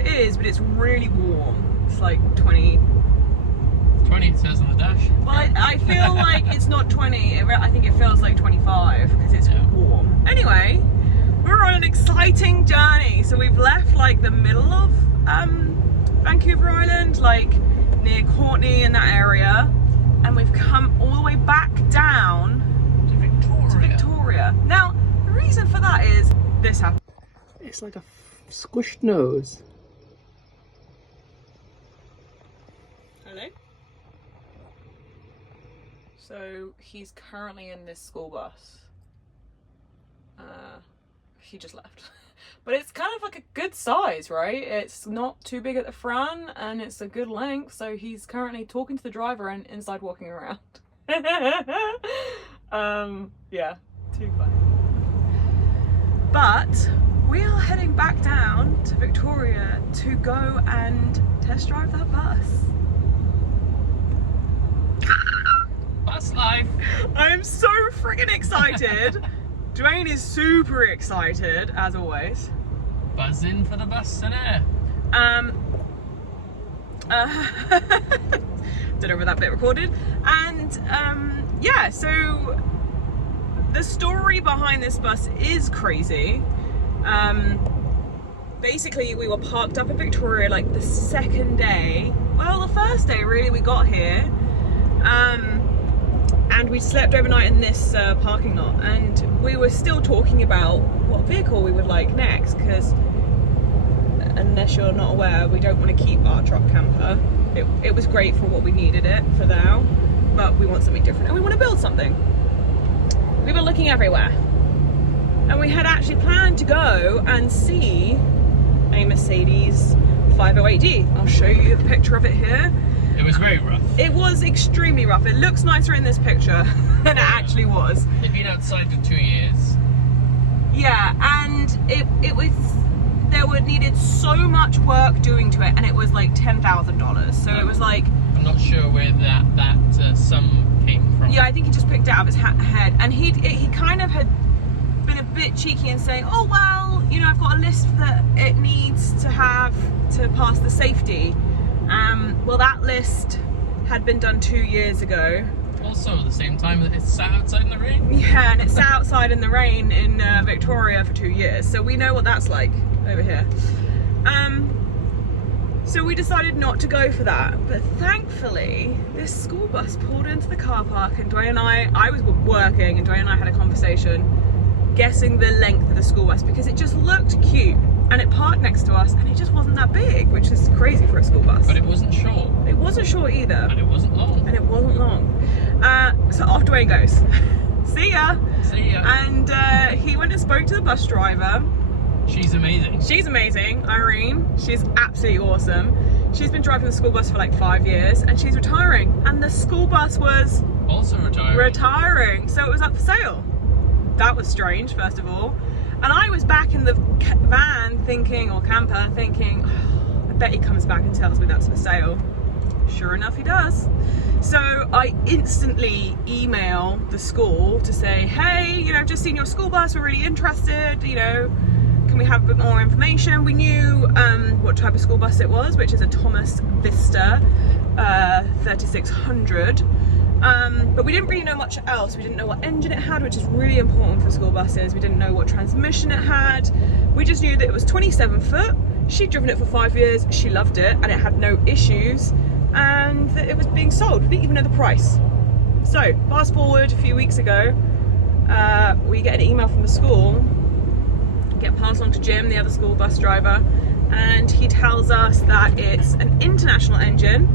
it is, but it's really warm. It's like 20. 20 it says on the dash. Well, I feel like it's not 20. I think it feels like 25 because it's warm. Anyway, we're on an exciting journey. So we've left like the middle of Vancouver Island, like near Courtney in that area, and we've come all the way back down to Victoria. Now, the reason for that is this happened. It's like a squished nose. Hello? So he's currently in this school bus. He just left. But it's kind of like a good size, right? It's not too big at the front and it's a good length. So he's currently talking to the driver and inside walking around. Yeah, too funny. But we are heading back down to Victoria to go and test drive that bus. Bus life. I'm so freaking excited. Dwayne is super excited, as always. Buzzing for the bus in air. Don't know where that bit recorded. And yeah, so the story behind this bus is crazy. Basically, we were parked up in Victoria like the second day. Well, the first day really we got here. And we slept overnight in this parking lot, and we were still talking about what vehicle we would like next, because unless you're not aware, we don't want to keep our truck camper. It was great for what we needed it for now, but we want something different and we want to build something. We were looking everywhere, and we had actually planned to go and see a Mercedes 508D. I'll show you the picture of it here. It was very rough. It was extremely rough. It looks nicer in this picture than it actually was. They've been outside for 2 years. Yeah, and it was, needed so much work doing to it, and it was like $10,000. So it was like, I'm not sure where that sum came from. Yeah, I think he just picked it out of his head, and he kind of had been a bit cheeky and saying, oh well, you know, I've got a list that it needs to have to pass the safety. Well, that list had been done 2 years ago. Also, at the same time that it sat outside in the rain. Yeah, and it sat outside in the rain in Victoria for 2 years, so we know what that's like over here. So we decided not to go for that, but thankfully this school bus pulled into the car park, and Dwayne and I was working, and Dwayne and I had a conversation guessing the length of the school bus, because it just looked cute. And it parked next to us, and it just wasn't that big, which is crazy for a school bus. But it wasn't short. It wasn't short either. And it wasn't long. And it wasn't long. So off Dwayne goes. See ya. See ya. And he went and spoke to the bus driver. She's amazing. She's amazing, Irene. She's absolutely awesome. She's been driving the school bus for like 5 years, and she's retiring. And the school bus was also retiring. So it was up for sale. That was strange, first of all. And I was back in the van thinking, or camper thinking, oh, I bet he comes back and tells me that's for sale. Sure enough, he does. So I instantly email the school to say, hey, you know, I've just seen your school bus, we're really interested, you know, can we have a bit more information? We knew what type of school bus it was, which is a Thomas Vista 3600. But we didn't really know much else. We didn't know what engine it had, which is really important for school buses. We didn't know what transmission it had. We just knew that it was 27 foot. She'd driven it for 5 years. She loved it, and it had no issues, and that it was being sold. We didn't even know the price. So fast forward a few weeks ago, we get an email from the school, get passed on to Jim, the other school bus driver, and he tells us that it's an international engine.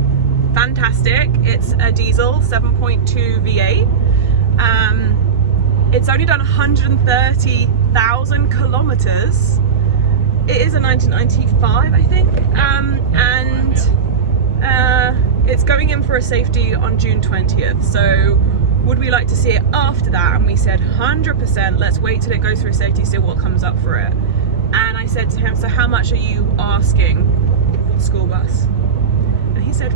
Fantastic. It's a diesel 7.2 V8. It's only done 130,000 kilometers. It is a 1995, I think, and it's going in for a safety on June 20th. So would we like to see it after that? And we said 100%, let's wait till it goes through safety, see what comes up for it. And I said to him, so how much are you asking for the school bus? And he said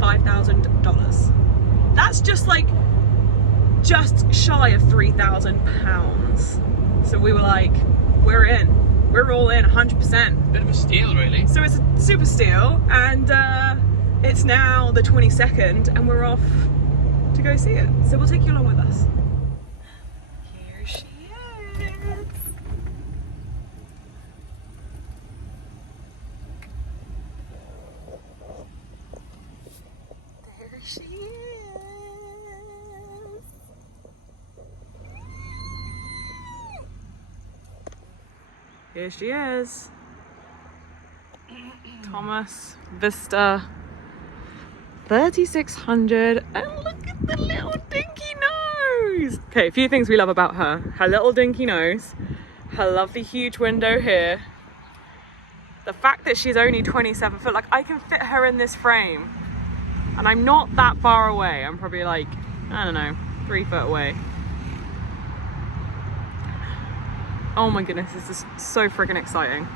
$5,000. That's just shy of £3,000. So we were like, we're in. we're all in 100%. Bit of a steal, really. So it's a super steal, and it's now the 22nd, and we're off to go see it. So we'll take you along with us. Here she is. There she is. Here she is. Thomas Vista 3600, and look at the little dinky nose. Okay, a few things we love about her. Her little dinky nose, her lovely huge window here, the fact that she's only 27 foot, like I can fit her in this frame and I'm not that far away. I'm probably like, I don't know, 3 foot away. Oh my goodness, this is so freaking exciting.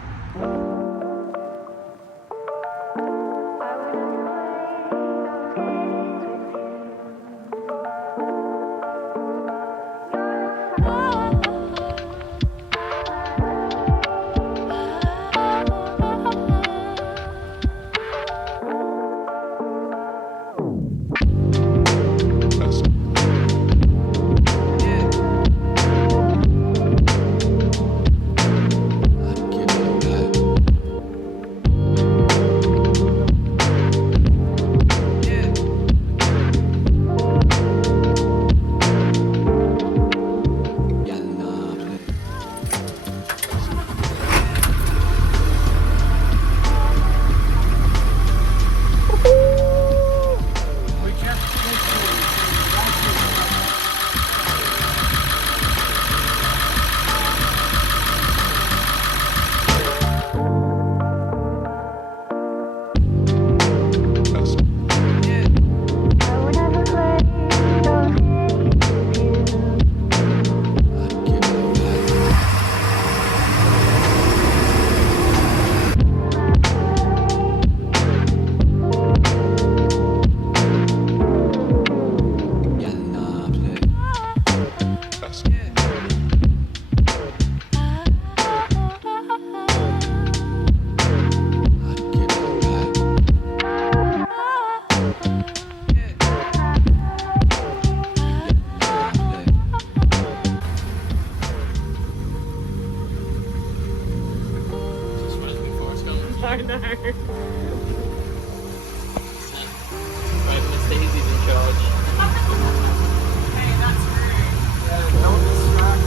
I know. Right, Miss Daisy's in charge. Hey, that's rude. Yeah, don't distract.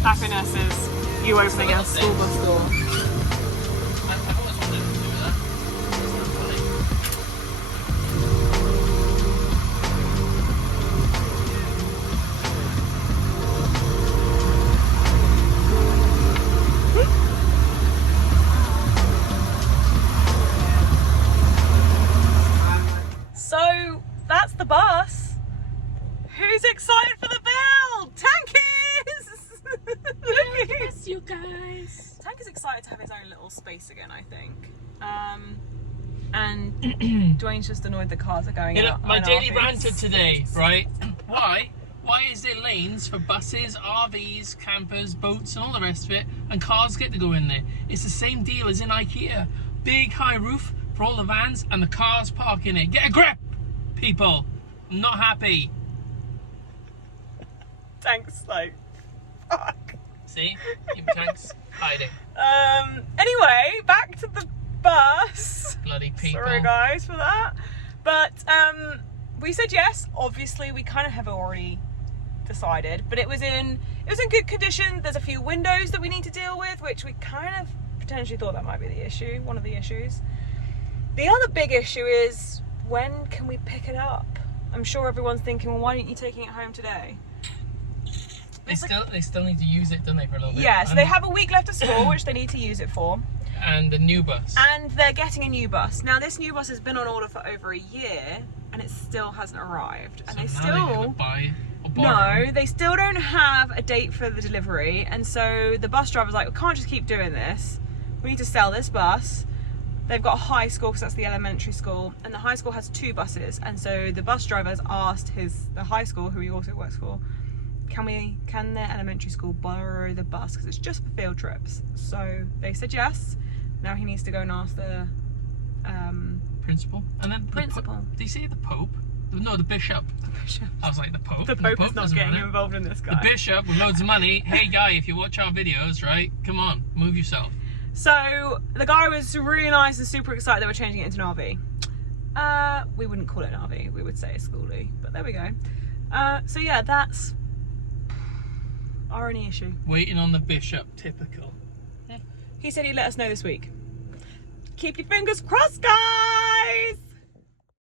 Happiness is you opening a school bus door. I've always wanted to do that. It's not funny. So that's the bus. Who's excited for the build? Tankies! Yes, you guys. Tank is excited to have his own little space again, I think. And Dwayne's just annoyed the cars are going You know, out. my on daily our ranter face. today, right? Why? Why is there lanes for buses, RVs, campers, boats, and all the rest of it, and cars get to go in there? It's the same deal as in IKEA. Big high roof for all the vans, and the cars park in it. Get a grip, people. I'm not happy. Tank's like, fuck. See? Keep tanks hiding. Anyway, back to the bus. Bloody people. Sorry guys for that. But we said yes. Obviously we kind of have already decided, but it was in good condition. There's a few windows that we need to deal with, which we kind of potentially thought that might be the issue, one of the issues. The other big issue is, when can we pick it up? I'm sure everyone's thinking, well, why aren't you taking it home today? They still need to use it, don't they, for a little bit? Yeah, so they have a week left of school, which they need to use it for. And a new bus. And they're getting a new bus. Now, this new bus has been on order for over a year, and it still hasn't arrived. And So they now still... they're gonna buy or borrow. No, they still don't have a date for the delivery, and so the bus driver's like, we can't just keep doing this. We need to sell this bus. They've got a high school, because that's the elementary school, and the high school has 2 buses, and so the bus driver has asked the high school, who he also works for, can their elementary school borrow the bus, because it's just for field trips. So they said yes. Now he needs to go and ask the principal. And then principal. Did you say the Pope? No, the Bishop. The bishop. I was like, the Pope? The Pope is not doesn't getting matter. involved in this, The guy. Bishop with loads of money. Hey, guy, if you watch our videos, right, come on, move yourself. So the guy was really nice and super excited that we're changing it into an RV. We wouldn't call it an RV, we would say a schoolie, but there we go. So yeah, that's our only issue. Waiting on the Bishop, typical. He said he'd let us know this week. Keep your fingers crossed, guys!